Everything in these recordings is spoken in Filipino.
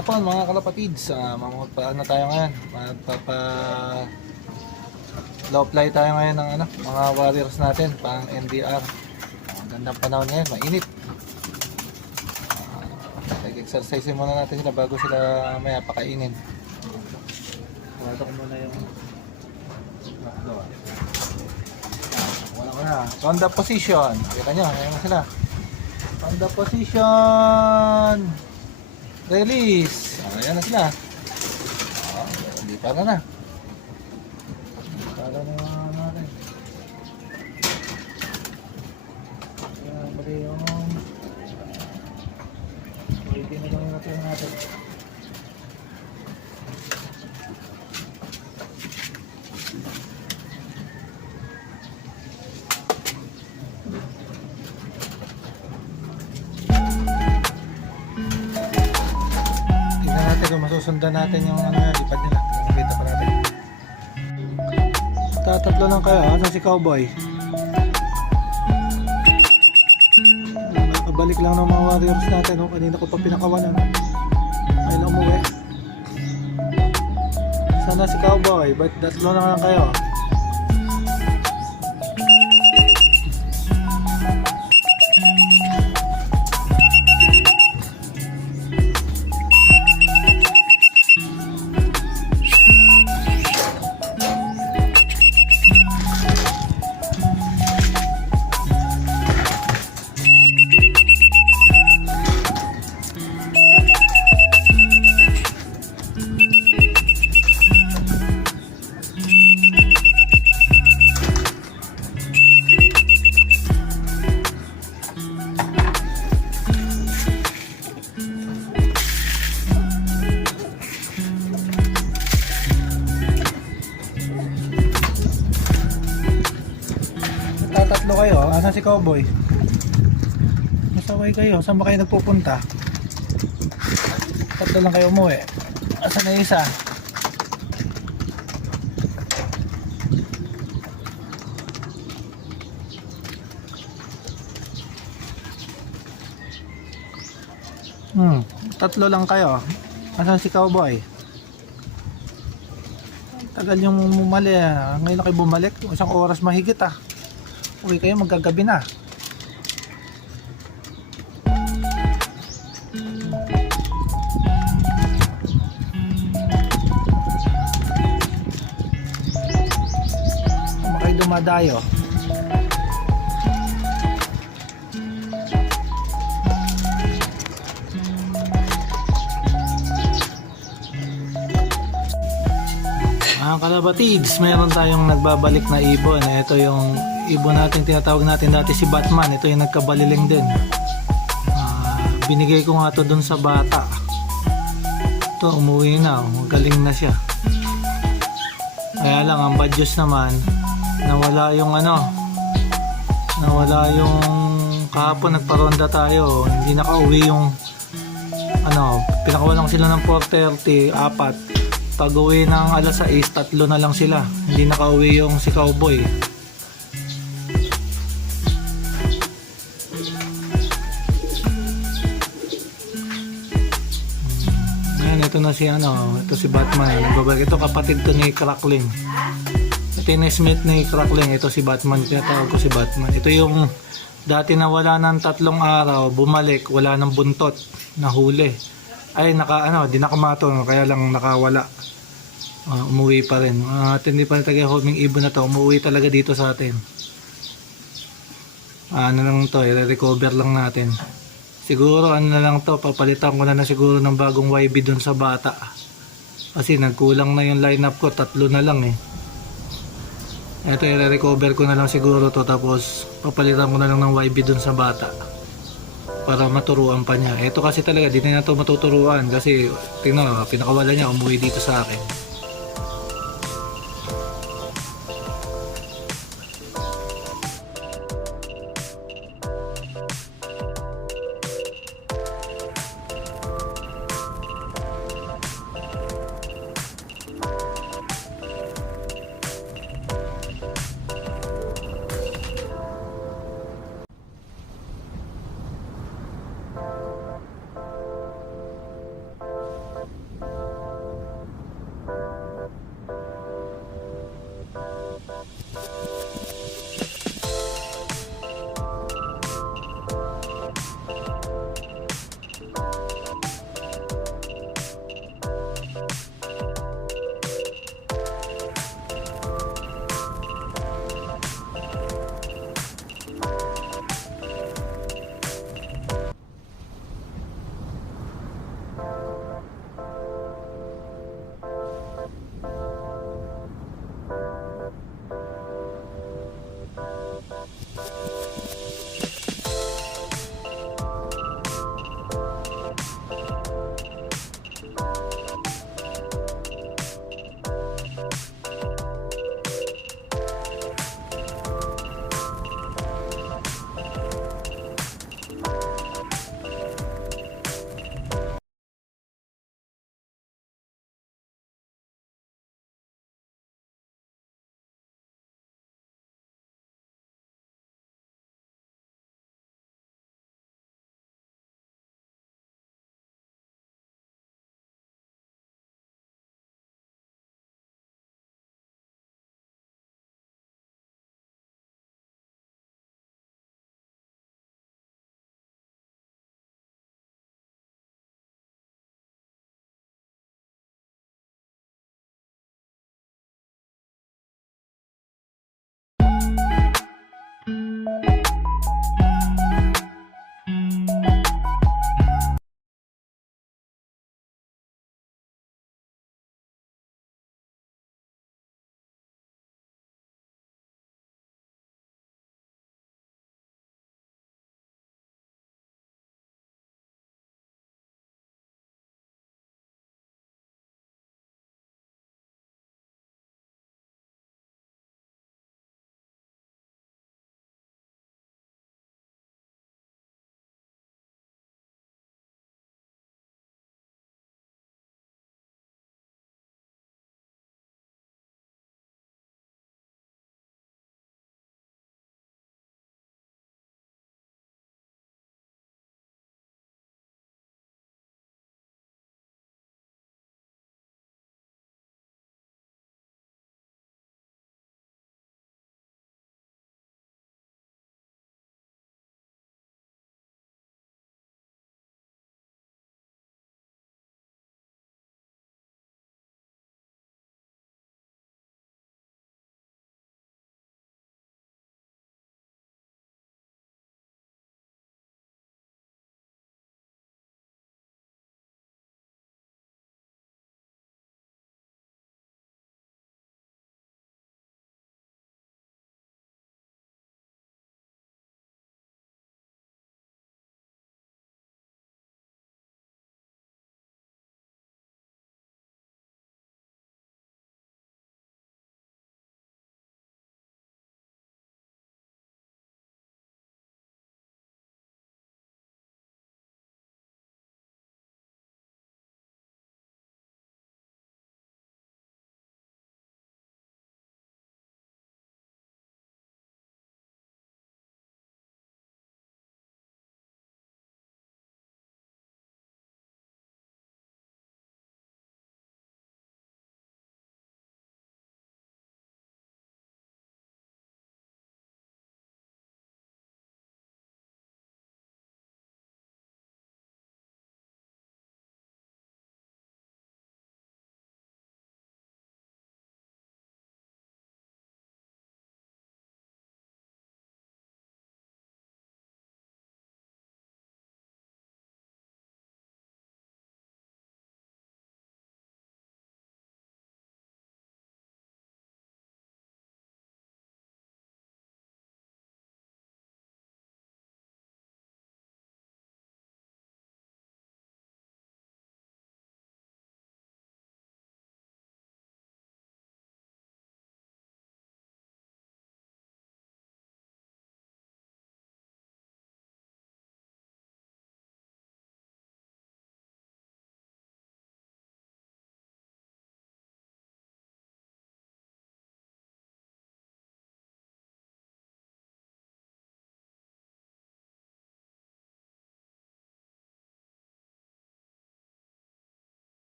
hapon mga kalapatids, mamupaan na tayo ngayon. Magpapa low fly tayo ngayon ng mga warriors natin pang NDR. Ang gandang panahon ngayon, mainit. Exercise muna natin sila bago sila maya pakainin. Wala ko muna yung nakagawa. Wala ko na. On the position. Kita nyo, ayan na sila. On the position. Release. Ayan na sila. Hindi pa na. Para na natin. Ayan, mali yung quality na lang natin. Kung masusundan natin yung lipad nila, kita pa natin. Tatatlo lang kayo, asan si Cowboy? Nakabalik lang ng mga warriors natin, kanina ko pa pinakawalan. Ay lang umuwi. Sana si Cowboy, ba't tatlo lang kayo? Tatlo kayo, asan si Cowboy? Masaway kayo, saan ba kayo nagpupunta? Tatlo lang kayo umuwi. Asan na isa? Tatlo lang kayo. Asan si Cowboy? Tagal yung bumalik. Ngayon na kayo bumalik, isang oras mahigit uwi kayo, magagabi na. Makay dumadayo. Mga kalapatids, mayroon tayong nagbabalik na ibon. Ito yung ibon natin, tinatawag natin dati si Batman. Ito yung nagkabaliling din. Binigay ko nga to dun sa bata. Ito, umuwi na, magaling na siya. Kaya lang, ang badyos naman, nawala yung kahapon nagparonda tayo, hindi nakauwi yung pinakawalan sila ng 4:30, 4. Pag uwi ng alas 6, 3 na lang sila. Hindi nakauwi yung si Cowboy. Ayan, ito na ito si Batman. Nagbabalik. Ito kapatid ko ni Crackling. Ito yung Smith ni Crackling. Ito si Batman. Tinatawag ko si Batman. Ito yung dati na wala ng 3 araw, bumalik, wala ng buntot, nahuli. Ay, di nakamato, kaya lang nakawala. Umuwi pa rin. Hindi pa rin taga-homing ibon na to. Umuwi talaga dito sa atin. Lang to, i-recover lang natin. Siguro na lang to, papalitan ko na siguro ng bagong YB dun sa bata. Kasi nagkulang na yung lineup ko, 3 na lang Ito, i-recover ko na lang siguro to, tapos papalitan ko na lang ng YB dun sa bata. Para maturuan pa niya. Ito kasi talaga, di na ito matuturuan. Kasi, tingnan mo, pinakawala niya, umuwi dito sa akin.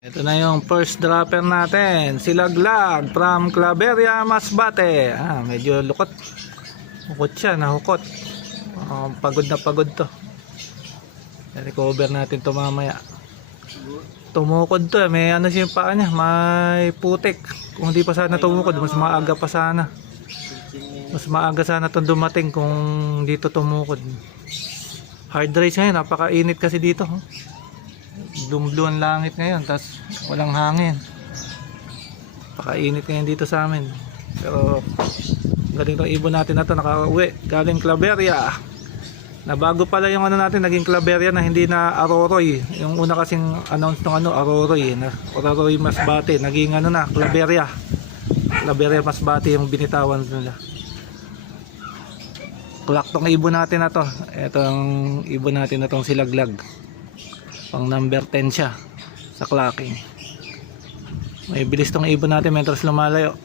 Ito na yung first dropper natin, si Laglag from Claveria, Masbate. Medyo lukot. Hukot siya, nahukot. Pagod na pagod to. I-recover natin to mamaya. Tumukod to, may ano siya yung paa niya, may putik. Kung hindi pa sana tumukod, mas maaga pa sana. Mas maaga sana itong dumating kung dito tumukod. Hard race ngayon, napakainit kasi dito. Blue ang langit ngayon, tas walang hangin. Napakainit ngayon dito sa amin. Pero galing tong ibon natin na to, nakauwi galing Claveria. Na bago pala yung ano natin, naging Claveria na hindi na Aroroy. Yung una kasing announce ng ano, Aroroy na Aroroy Masbate, naging ano na, Claveria. Claveria Masbate yung binitawan nila. Clock tong ibon natin na to. Etong ibon natin na tong si Laglag. Pang number 10 siya sa clocking. May bilis tong ibon natin mentras lumalayo.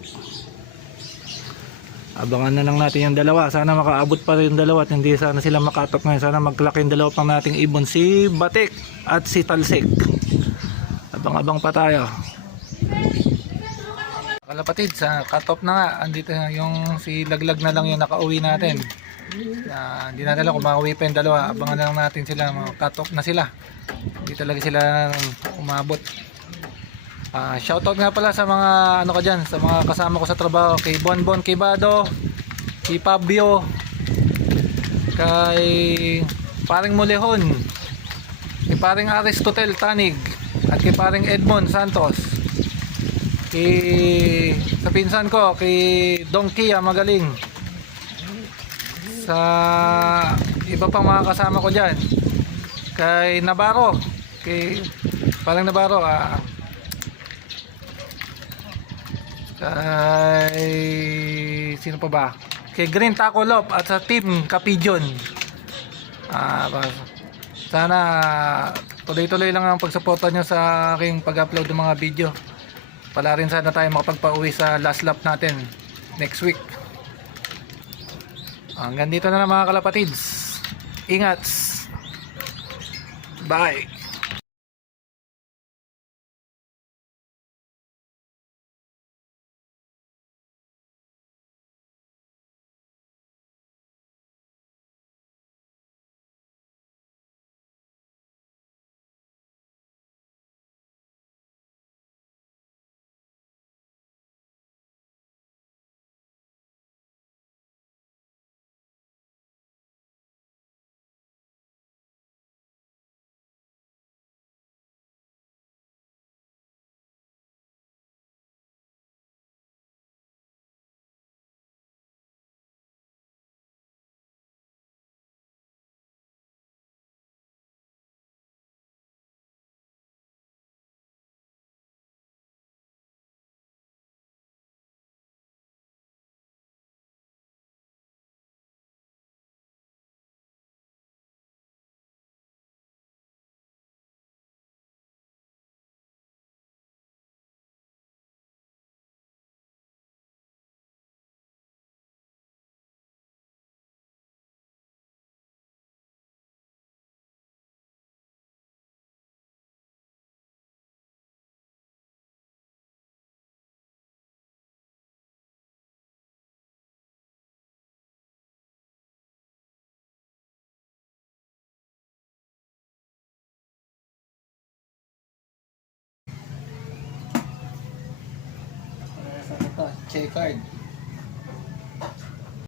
Abangan na lang natin yung dalawa. Sana makaabot pa rin yung dalawa at hindi sana sila makatop ngayon. Sana mag-clock yung dalawa pang nating ibon, si Batik at si Talsik. Abang-abang pa tayo. Kalapatid, sa cut-off na nga. Andito na yung si Laglag na lang yung nakauwi natin. Hindi natin alam kung makauwi pa yung dalawa. Abangan na lang natin sila, cut-off na sila. Hindi talaga sila umabot. Shoutout nga pala sa mga ano ka dyan, sa mga kasama ko sa trabaho, kay Bonbon Quibado, kay Fabio, kay paring Molehon, kay paring Aristotel Tanig, at kay paring Edmond Santos, sa pinsan ko, kay Dong Kia Magaling, sa iba pang mga kasama ko dyan, kay Navarro, kay paring Navarro, kay sino pa ba, kay Green Taco Lop at sa team Kapijon. Sana tuloy-tuloy lang ang pagsuporta nyo sa aking pag-upload ng mga video. Pala rin sana tayo makapagpa-uwi sa last lap natin next week. Hanggang dito na lang mga kalapatids. Ingat. Bye. Check card.